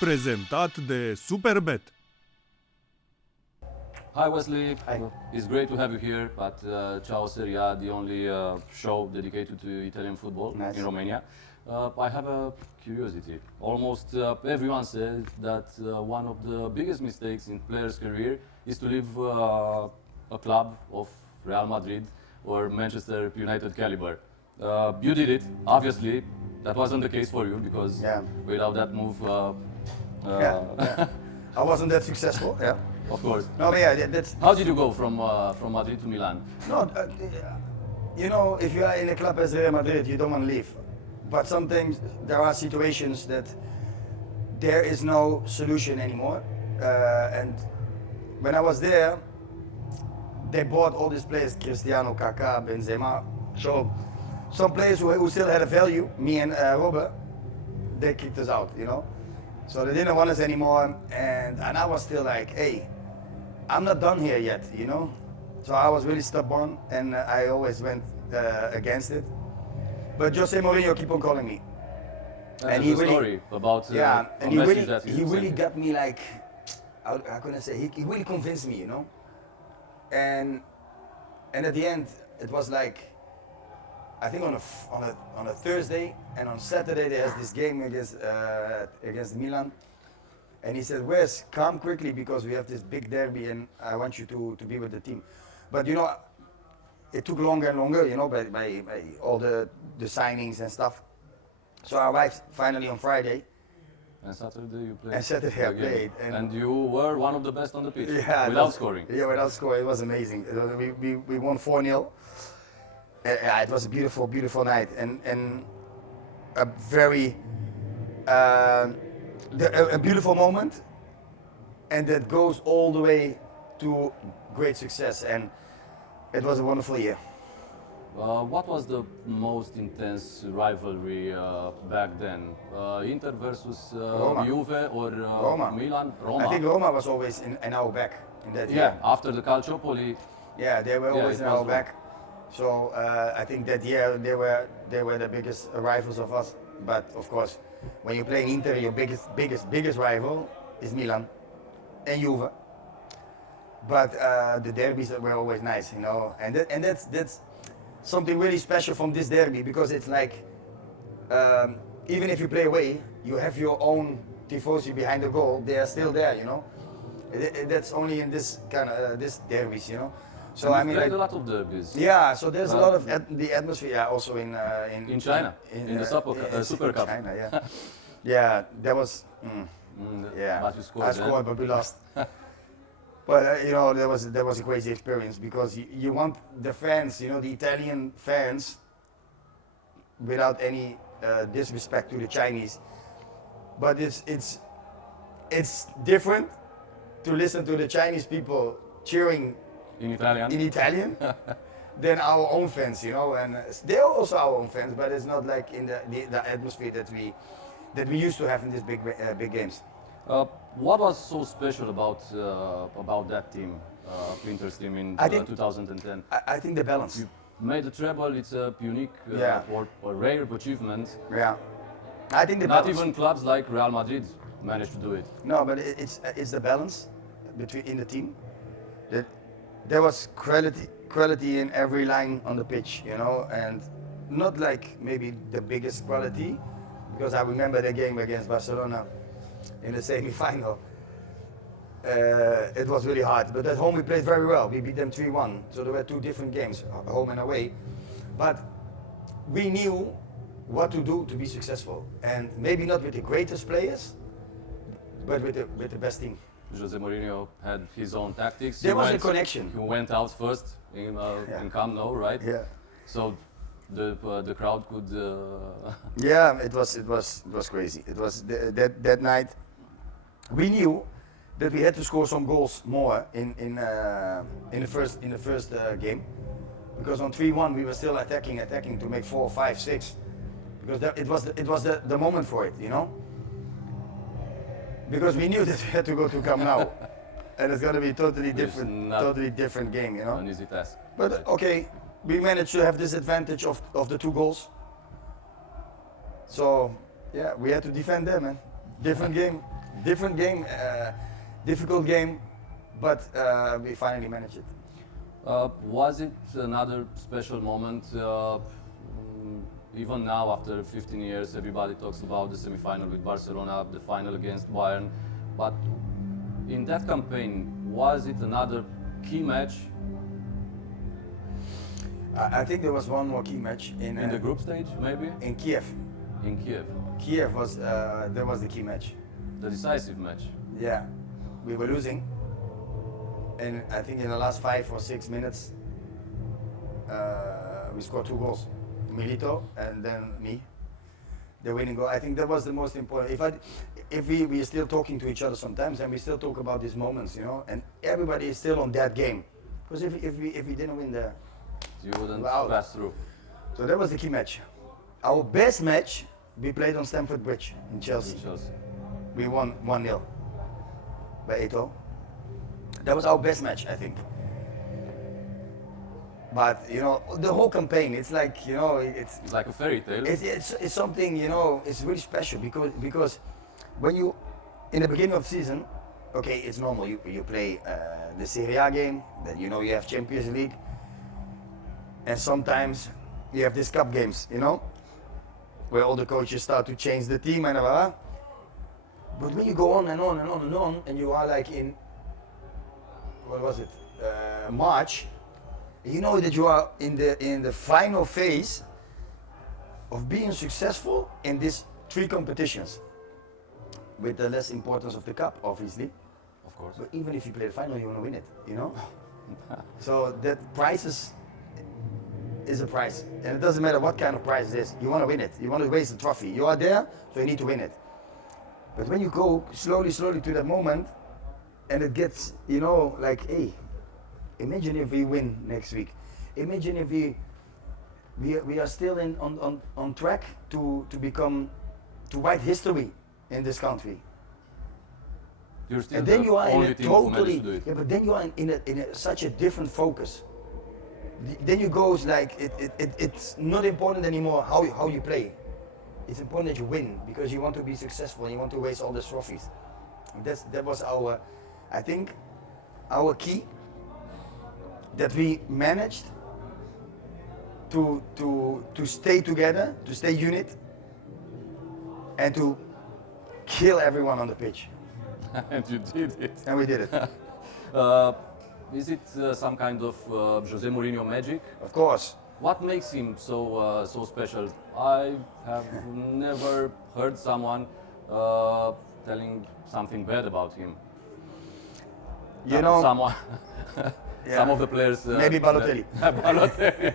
Prezentat de Superbet. Hi Wesley, Hi. It's great to have you here at Ciao Serie, the only show dedicated to Italian football Nice. in Romania. I have a curiosity. Almost everyone says that one of the biggest mistakes in players' career is to leave a club of Real Madrid or Manchester United caliber. You did it, obviously. That wasn't the case for you because Yeah. without that move, Yeah. I wasn't that successful. Yeah. of course. No, but yeah, that's How did you go from Madrid to Milan? no. You know, if you are in a club as Real Madrid, you don't want to leave. But sometimes there are situations that there is no solution anymore. And when I was there, they bought all these players: Cristiano, Kaká, Benzema. So some players who still had a value, me and Robert, they kicked us out. You know. So they didn't want us anymore, and I was still like, hey, I'm not done here yet, you know? So I was really stubborn, and I always went against it. But Jose Mourinho keep on calling me. And he story about Yeah, a and he message really, that he really sent. got me like, how can I say, he really convinced me, you know? And at the end, it was like, I think on a Thursday, and on Saturday there's this game against Milan, and he said, "Wes, come quickly because we have this big derby, and I want you to be with the team." But you know, it took longer and longer, you know, by all the signings and stuff. So I arrived finally on Friday. And Saturday you played. And Saturday I the game. played, And you were one of the best on the pitch. Yeah, without scoring. Yeah, without scoring, it was amazing. We won 4-0. Yeah, it was a beautiful, beautiful night, and a very a beautiful moment, and that goes all the way to great success, and it was a wonderful year. What was the most intense rivalry back then? Inter versus Roma. Juve or Roma. Milan? Roma. I think Roma was always in our back in that year. Yeah, after the Calciopoli. Yeah, they were Yeah, always it in our was back. So I think that year they were the biggest rivals of us. But of course, when you play in Inter, your biggest rival is Milan and Juve. But the derbies were always nice, you know, and that's something really special from this derby, because it's like even if you play away, you have your own tifosi behind the goal. They are still there, you know. That's only in this kind of this derbies, you know. So And I you mean, played like, a lot of derbies. yeah. So there's a lot of the atmosphere also in China, in the Super Cup. China, yeah. Yeah, that was. Yeah, But you scored. I scored, but we lost. But you know, that was a crazy experience, because you want the fans, you know, the Italian fans, without any disrespect to the Chinese, but it's different to listen to the Chinese people cheering In Italian. in Italian than our own fans, you know, and they're also our own fans, but it's not like in the atmosphere that we used to have in these big games. What was so special about that team, Inter's team in I think- 2010? I think the balance. Made the treble. It's a unique Yeah. or rare achievement. Yeah, I think the Not balance. even clubs like Real Madrid managed to do it. No, but it's the balance between in the team. That there was quality in every line on the pitch, you know, and not like maybe the biggest quality, because I remember the game against Barcelona in the semi-final. It was really hard, but at home we played very well. We beat them 3-1, so there were two different games, home and away. But we knew what to do to be successful, and maybe not with the greatest players, but with the best team. Jose Mourinho had his own tactics. There He was a went- connection. He went out first in Camp Nou, right? Yeah. So the crowd could. Yeah, it was crazy. It was that night. We knew that we had to score some goals more in the first game, because on 3-1 we were still attacking to make 4, 5, 6, because it was the moment for it, you know. Because we knew that we had to go to Camp Nou, and it's going to be totally different game, you know. An easy task. But okay, we managed to have this advantage of the 2 goals. So yeah, we had to defend them, man. Different game. different game, difficult game, but we finally managed it. Was it another special moment? Even now, after 15 years, everybody talks about the semi-final with Barcelona, the final against Bayern. But in that campaign, was it another key match? I think there was one more key match In the group stage, maybe? in Kiev. In Kiev. Kiev was that was the key match. The decisive match. Yeah, we were losing, and I think in the last 5 or 6 minutes, we scored 2 goals. Milito and then me, the winning goal. I think that was the most important. If we are still talking to each other sometimes, and we still talk about these moments, you know, and everybody is still on that game. Because if we didn't win there, You wouldn't we're out. pass through. So that was the key match. Our best match we played on Stamford Bridge in Chelsea. In Chelsea. We won 1-0 by Eto'o. That was our best match, I think. But you know, the whole campaign, it's like, you know, it's It's like a fairy tale. it's something, you know, it's really special because when you in the beginning of season, okay, it's normal. You play the Serie A game, then you know you have Champions League, and sometimes you have these cup games, you know, where all the coaches start to change the team and blah, blah, blah. But when you go on and on and on and on, and you are like in, what was it, March, you know that you are in the final phase of being successful in these 3 competitions, with the less importance of the cup, obviously. Of course. But even if you play the final, you want to win it, you know? So that prize is a prize. And it doesn't matter what kind of prize it is. You want to win it. You want to raise the trophy. You are there, so you need to win it. But when you go slowly to that moment, and it gets, you know, like, hey, imagine if we win next week. Imagine if we are still on track to write history in this country. You're still And then the you are in only a team who managed totally, to do it. yeah, but then you are in such a different focus. Then you go like it's not important anymore how you play. It's important that you win because you want to be successful and you want to raise all the trophies. And that was our, I think, our key. That we managed to stay together, to stay unit, and to kill everyone on the pitch. And you did it. And we did it. Is it some kind of Jose Mourinho magic? Of course. What makes him so special? I have never heard someone telling something bad about him. You know, someone. yeah, Some of the players. maybe Balotelli. Balotelli.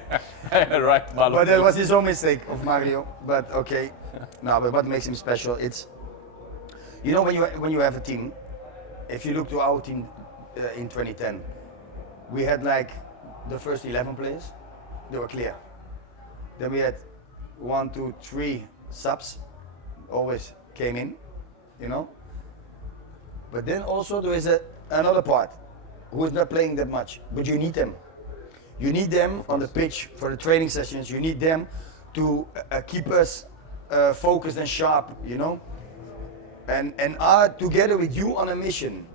Right, Balotelli. But that was his own mistake of Mario. But okay. No, but what makes him special? It's, you know, when you have a team. If you look to our team in 2010, we had like the first 11 players. They were clear. Then we had 1, 2, 3 subs. Always came in, you know. But then also there is another part who is not playing that much, but you need them. You need them on the pitch for the training sessions. You need them to keep us focused and sharp, you know, and are together with you on a mission.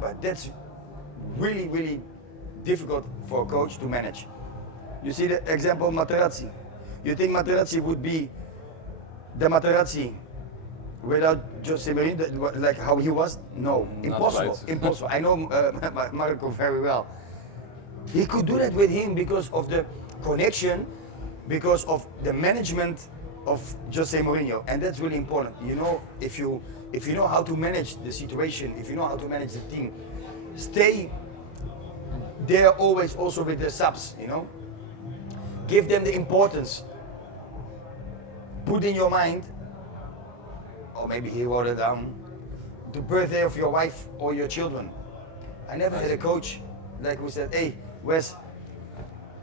But that's really difficult for a coach to manage. You see the example of Materazzi. You think Materazzi would be the Materazzi without Jose Mourinho, like how he was? No, impossible, right. impossible. I know Marco very well. He could do that with him because of the connection, because of the management of Jose Mourinho, and that's really important. You know, if you know how to manage the situation, if you know how to manage the team, stay there always also with the subs. You know, give them the importance. Put in your mind, or maybe he wrote it down, the birthday of your wife or your children. I never had a coach like who said, "Hey, Wes,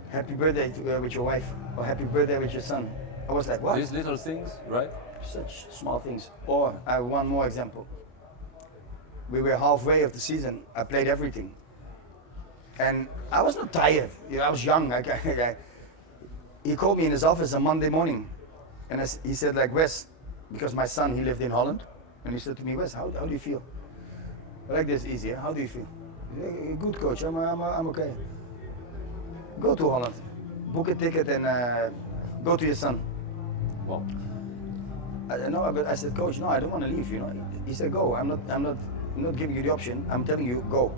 happy birthday with your wife, or happy birthday with your son." I was like, what? These little things, right? Such small things. Or I have one more example. We were halfway of the season. I played everything, and I was not tired. You know, I was young. He called me in his office on Monday morning, and he said, like, "Wes, because my son, he lived in Holland, And he said to me, Wes, how do you feel? Like this, easy, how do you feel? Good, coach, I'm okay. Go to Holland, book a ticket and go to your son. Wow. But I said, coach, no, I don't want to leave, He said, go, I'm not giving you the option, I'm telling you, go.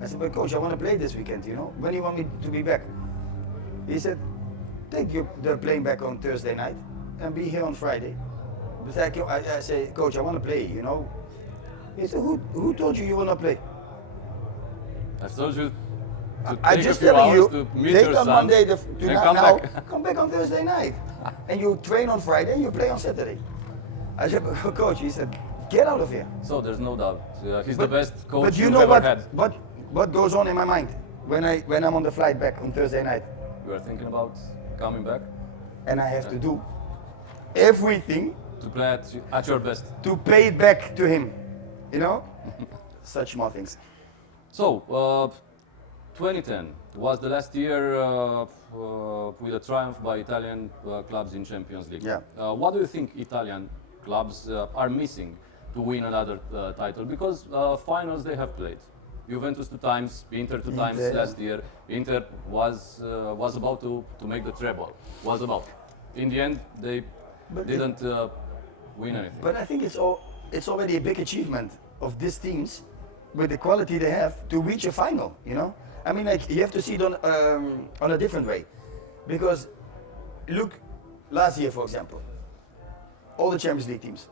I said, but coach, I want to play this weekend, When do you want me to be back? He said, take the plane back on Thursday night and be here on Friday. But I say, coach, I want to play, He said, who told you will not play? I told you to I take just a few telling hours you, to meet take your on son Monday and come back. come back on Thursday night. And you train on Friday and you play on Saturday. I said, coach, he said, get out of here. So there's no doubt, he's the best coach But you you've know ever what, had. what goes on in my mind when I'm on the flight back on Thursday night? You are thinking about coming back And I have to do everything to play at your best. to pay it back to him, Such small things. So, 2010 was the last year with a triumph by Italian clubs in Champions League. Yeah. What do you think Italian clubs are missing to win another title? Because finals they have played. Juventus 2 times, Inter 2 times last year. Inter was about to make the treble. Was about. In the end, they didn't win anything. But I think it's already a big achievement of these teams with the quality they have to reach a final, I mean, like, you have to see it on a different way. Because look, last year, for example, all the Champions League teams.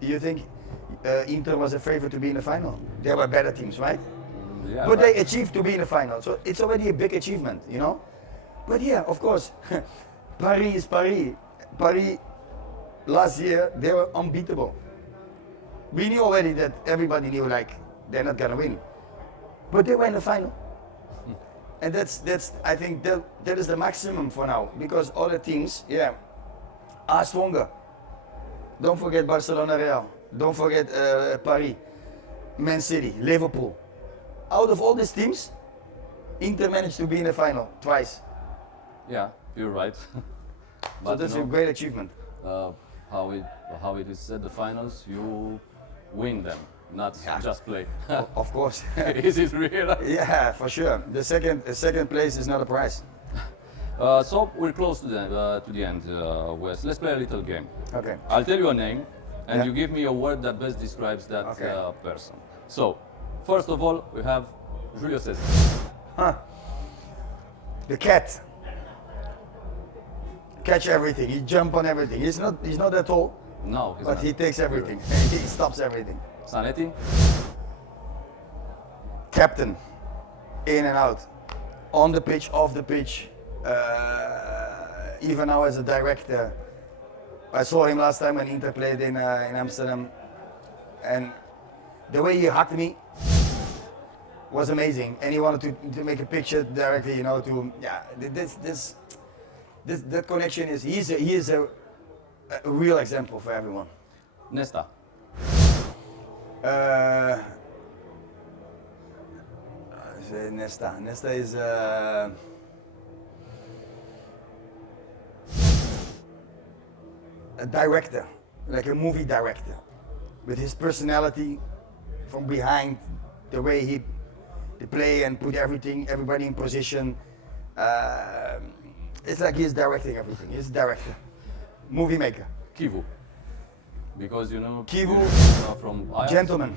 You think Inter was a favorite to be in the final? There were better teams, right? Yeah, but they achieved to be in the final, so it's already a big achievement, But yeah, of course, Paris is Paris. Paris, last year, they were unbeatable. We knew already that everybody knew, like, they're not gonna win. But they were in the final. And that's I think that is the maximum for now, because other teams, are stronger. Don't forget Barcelona, Real. Don't forget Paris, Man City, Liverpool. Out of all these teams, Inter managed to be in the final twice. Yeah, you're right. So that's a great achievement. How it is at the finals, you win them, not just play. Of course. Is it real? Yeah, for sure. The second place is not a prize. So we're close to the end, Wes. Let's play a little game. Okay. I'll tell you a name, and Yeah. you give me a word that best describes that Okay. person. So, first of all, we have Julio César. The cat. Catch everything. He jump on everything. He's not that tall, No, he's but not. he takes everything. He stops everything. Zanetti, Captain, in and out, on the pitch, off the pitch. Even now as a director, I saw him last time when Inter played in Amsterdam, and the way he hugged me was amazing. And he wanted to make a picture directly, that connection is he is a real example for everyone. Nesta, Nesta. Nesta is a director, like a movie director, with his personality from behind, the way he play and put everybody in position. It's like he's directing everything. He's a director, movie maker. CHIVU. Because CHIVU, from Ajax. gentleman,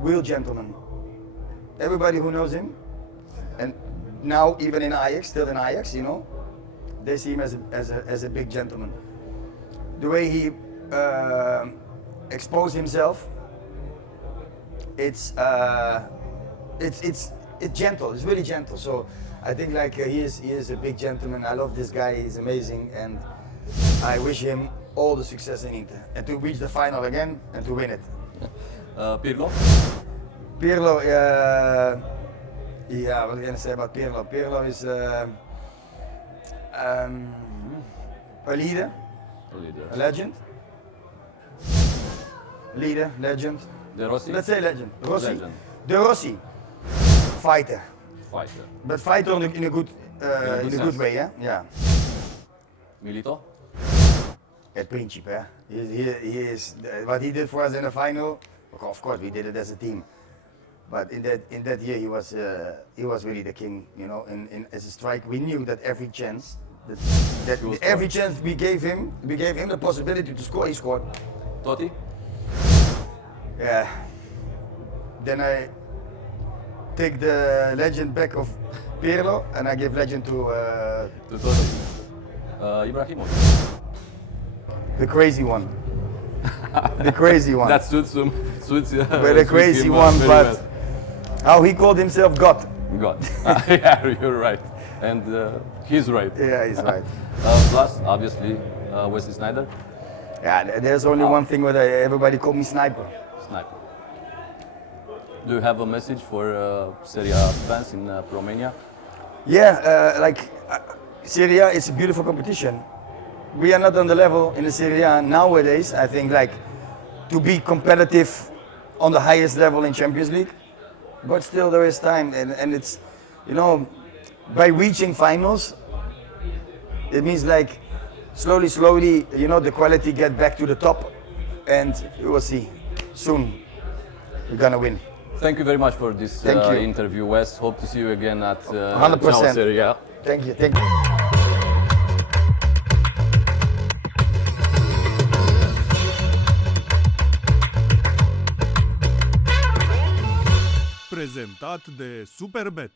real gentleman. Everybody who knows him, and now even in Ajax, still in Ajax, they see him as a big gentleman. The way he exposed himself, it's gentle. It's really gentle. So I think he is a big gentleman. I love this guy. He's amazing, and I wish him all the success in Inter and to reach the final again and to win it. Pirlo, Pirlo, what am I gonna say about Pirlo? Pirlo is a leader, a legend. Leader, legend. De Rossi, Let's say legend. Rossi. Legend. De Rossi, fighter, fighter. but fighter in a good good way, sense. yeah. Yeah. Milito, at Principe. He is what he did for us in the final. Of course, we did it as a team. But in that year, he was really the king. You know, as a strike, we knew that every chance we gave him the possibility to score. He scored. Totti? Yeah. Then I take the legend back of Pirlo and I give legend to Totti. Ibrahimovic. the crazy one. The crazy one. That suits him. Suits But the crazy him, one, very but well. how he called himself God. God. Yeah, you're right. And he's right. Yeah, he's right. Plus, obviously, Wesley Sneijder. Yeah, there's only one thing where everybody called me Sniper. Sniper. Do you have a message for Serie A fans in Romania? Yeah, Serie A is a beautiful competition. We are not on the level in the Serie A nowadays. I think to be competitive on the highest level in Champions League, but still there is time, and it's, you know, by reaching finals, it means slowly, you know, the quality get back to the top, and you will see soon we're gonna win. Thank you very much for this Thank you. interview, Wes. Hope to see you again at 100%. Ciao Serie. Thank you. Prezentat de Superbet.